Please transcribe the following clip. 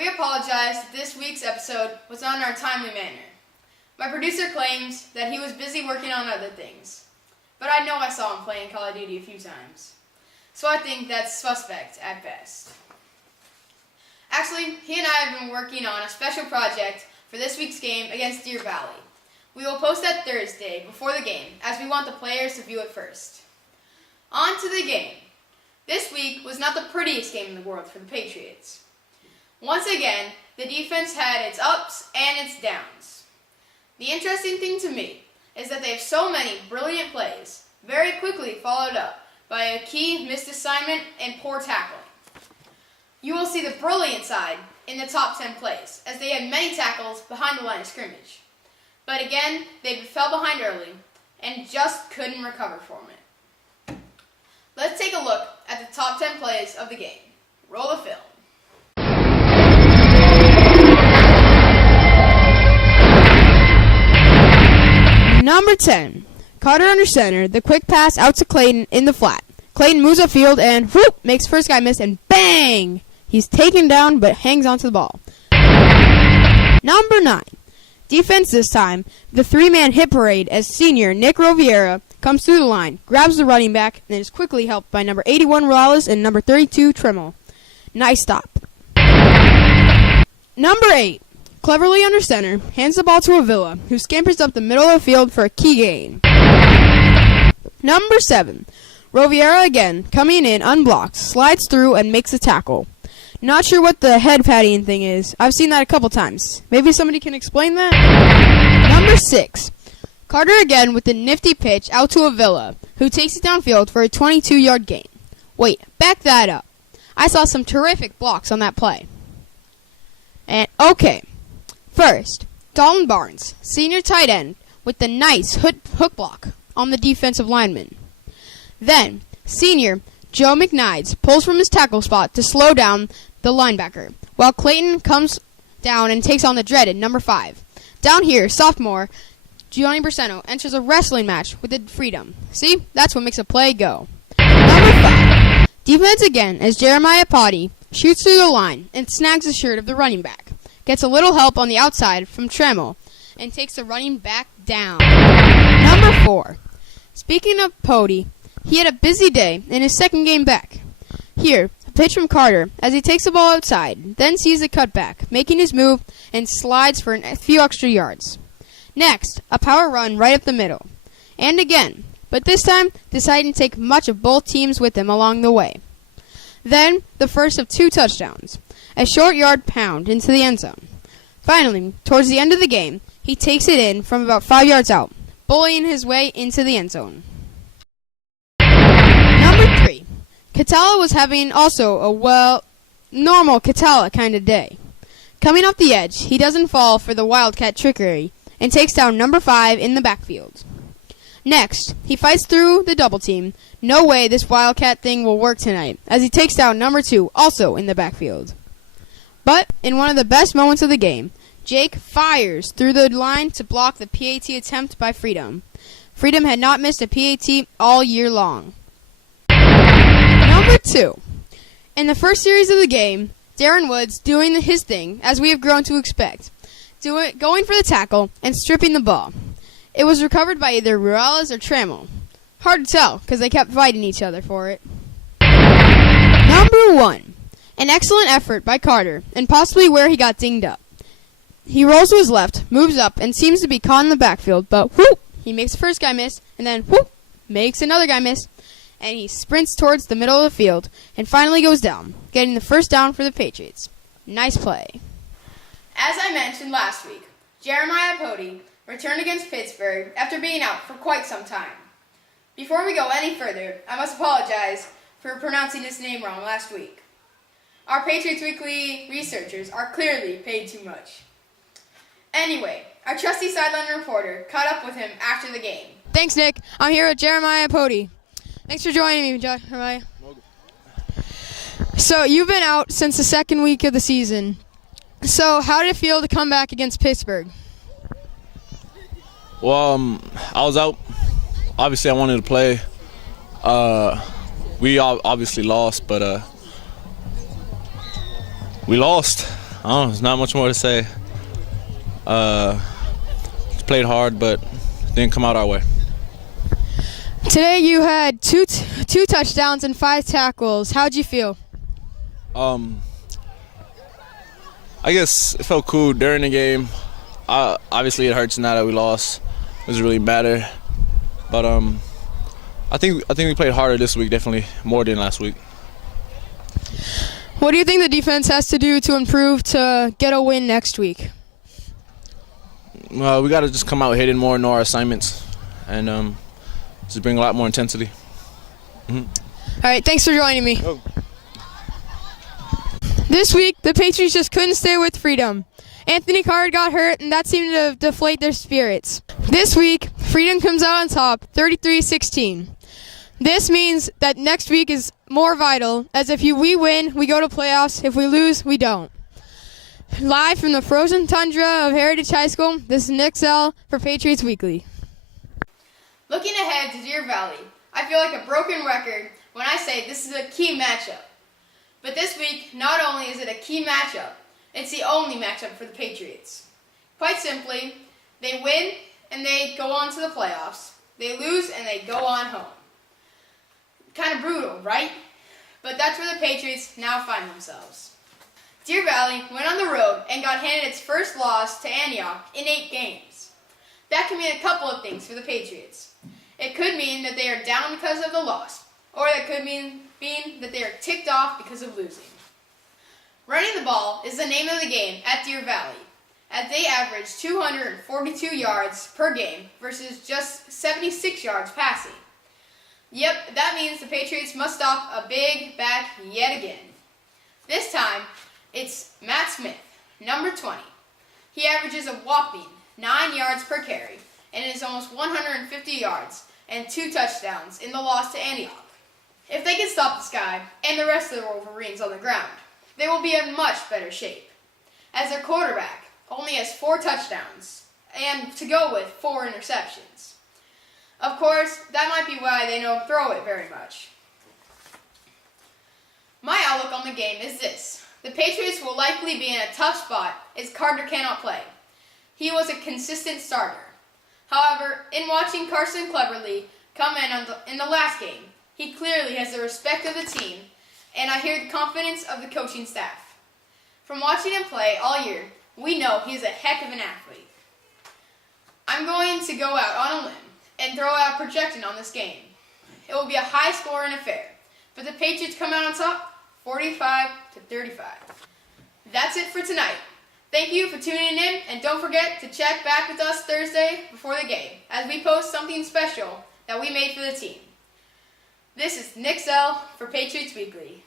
We apologize that this week's episode was not in our timely manner. My producer claims that he was busy working on other things, but I know I saw him playing Call of Duty a few times, so I think that's suspect at best. Actually, he and I have been working on a special project for this week's game against Deer Valley. We will post that Thursday before the game, as we want the players to view it first. On to the game. This week was not the prettiest game in the world for the Patriots. Once again, the defense had its ups and its downs. The interesting thing to me is that they have so many brilliant plays, very quickly followed up by a key missed assignment and poor tackling. You will see the brilliant side in the top 10 plays, as they had many tackles behind the line of scrimmage. But again, they fell behind early and just couldn't recover from it. Let's take a look at the top 10 plays of the game. Roll the film. Number 10, Carter under center, the quick pass out to Clayton in the flat. Clayton moves upfield and whoop, makes first guy miss and bang! He's taken down but hangs onto the ball. Number 9, defense this time, the three-man hit parade as senior Nick Roviera comes through the line, grabs the running back, and is quickly helped by number 81 Morales and number 32 Tremmel. Nice stop. Number 8, cleverly under center, hands the ball to Avila, who scampers up the middle of the field for a key gain. Number 7, Roviera again, coming in unblocked, slides through and makes a tackle. Not sure what the head pattying thing is. I've seen that a couple times. Maybe somebody can explain that? Number 6, Carter again with the nifty pitch out to Avila, who takes it downfield for a 22-yard gain. Wait, back that up. I saw some terrific blocks on that play. And okay. First, Dalton Barnes, senior tight end, with the nice hook block on the defensive lineman. Then, senior Joe McKnides pulls from his tackle spot to slow down the linebacker, while Clayton comes down and takes on the dreaded number 5. Down here, sophomore Gianni Braceno enters a wrestling match with the freedom. See? That's what makes a play go. Number 5, defense again as Jeremiah Potty shoots through the line and snags the shirt of the running back. Gets a little help on the outside from Tremmel, and takes the running back down. Number 4. Speaking of Pody, he had a busy day in his second game back. Here, a pitch from Carter as he takes the ball outside, then sees a cutback, making his move, and slides for a few extra yards. Next, a power run right up the middle. And again, but this time deciding to take much of both teams with him along the way. Then, the first of 2 touchdowns. A short yard pound into the end zone. Finally, towards the end of the game, he takes it in from about 5 yards out, bullying his way into the end zone. Number 3. Catala was having also a, normal Catala kind of day. Coming off the edge, he doesn't fall for the Wildcat trickery and takes down number 5 in the backfield. Next, he fights through the double team. No way this Wildcat thing will work tonight, as he takes down number 2, also in the backfield. But, in one of the best moments of the game, Jake fires through the line to block the PAT attempt by Freedom. Freedom had not missed a PAT all year long. Number 2. In the first series of the game, Darren Woods doing his thing, as we have grown to expect, going for the tackle and stripping the ball. It was recovered by either Morales or Tremmel. Hard to tell, because they kept fighting each other for it. Number 1. An excellent effort by Carter, and possibly where he got dinged up. He rolls to his left, moves up, and seems to be caught in the backfield, but whoop! He makes the first guy miss, and then whoop! Makes another guy miss, and he sprints towards the middle of the field, and finally goes down, getting the first down for the Patriots. Nice play. As I mentioned last week, Jeremiah Pody returned against Pittsburgh after being out for quite some time. Before we go any further, I must apologize for pronouncing his name wrong last week. Our Patriots Weekly researchers are clearly paid too much. Anyway, our trusty sideline reporter caught up with him after the game. Thanks, Nick. I'm here with Jeremiah Pody. Thanks for joining me, Jeremiah. So, you've been out since the second week of the season. So, how did it feel to come back against Pittsburgh? Well, I was out. Obviously, I wanted to play. We obviously lost, but we lost. don't know, there's not much more to say. Played hard, but didn't come out our way. Today you had two touchdowns and 5 tackles. How'd you feel? I guess it felt cool during the game. Obviously, it hurts now that we lost. It doesn't really matter. But I think we played harder this week, definitely more than last week. What do you think the defense has to do to improve to get a win next week? We got to just come out hitting more, know our assignments, and just bring a lot more intensity. Mm-hmm. All right, thanks for joining me. Oh. This week, the Patriots just couldn't stay with Freedom. Anthony Card got hurt, and that seemed to deflate their spirits. This week, Freedom comes out on top, 33-16. This means that next week is more vital, as if we win, we go to playoffs. If we lose, we don't. Live from the frozen tundra of Heritage High School, this is Nick Zell for Patriots Weekly. Looking ahead to Deer Valley, I feel like a broken record when I say this is a key matchup. But this week, not only is it a key matchup, it's the only matchup for the Patriots. Quite simply, they win and they go on to the playoffs. They lose and they go on home. Kind of brutal, right? But that's where the Patriots now find themselves. Deer Valley went on the road and got handed its first loss to Antioch in 8 games. That can mean a couple of things for the Patriots. It could mean that they are down because of the loss, or that could mean that they are ticked off because of losing. Running the ball is the name of the game at Deer Valley, as they average 242 yards per game versus just 76 yards passing. Yep, that means the Patriots must stop a big back yet again. This time, it's Matt Smith, number 20. He averages a whopping 9 yards per carry and is almost 150 yards and 2 touchdowns in the loss to Antioch. If they can stop this guy and the rest of the Wolverines on the ground, they will be in much better shape, as their quarterback only has 4 touchdowns and to go with 4 interceptions. Of course, that might be why they don't throw it very much. My outlook on the game is this. The Patriots will likely be in a tough spot as Carter cannot play. He was a consistent starter. However, in watching Carson Cleverly come in the last game, he clearly has the respect of the team, and I hear the confidence of the coaching staff. From watching him play all year, we know he is a heck of an athlete. I'm going to go out on a limb and throw out a projection on this game. It will be a high-scoring affair, but the Patriots come out on top, 45-35. That's it for tonight. Thank you for tuning in, and don't forget to check back with us Thursday before the game, as we post something special that we made for the team. This is Nick Zell for Patriots Weekly.